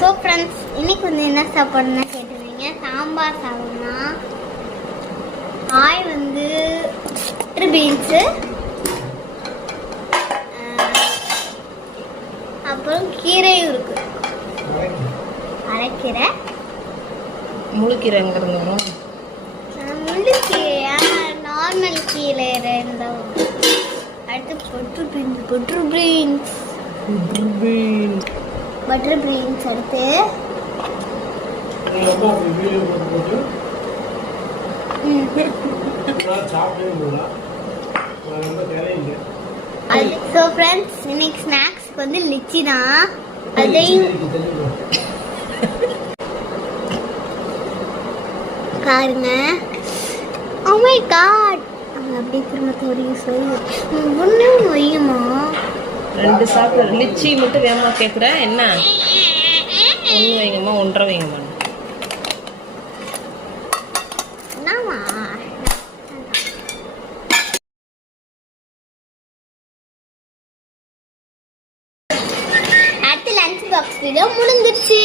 So friends, இன்னைக்கு வந்து என்ன சாப்பாடுன்னா கேட்டுருவீங்க. சாம்பார் சாதம்னா காய் வந்து பீன்ஸு, அப்புறம் கீரையும் இருக்கு. அரைக்கீரை, முழுக்கீரைங்கிறது வரும். முழுக்கீரையா நார்மல் கீரை இருந்தால். அடுத்து பட்டர் பீன்ஸ் அடுத்து ஸோ ஃப்ரெண்ட்ஸ், இன்னைக்கு ஸ்நாக்ஸ்க்கு வந்து லிச்சி தான். அதையும் பாருங்க. ஓ மை காட், அப்படியே திரும்ப ஒன்று வையுமா? 2 சாப்பிட லிச்சி மட்டும் வேகமாக கேட்குறேன். என்ன 1 வைங்கம்மா, 1.5 வைங்கம்மா. அடுத்து லஞ்ச் பாக்ஸ் வீடியோ முடிஞ்சிருச்சு.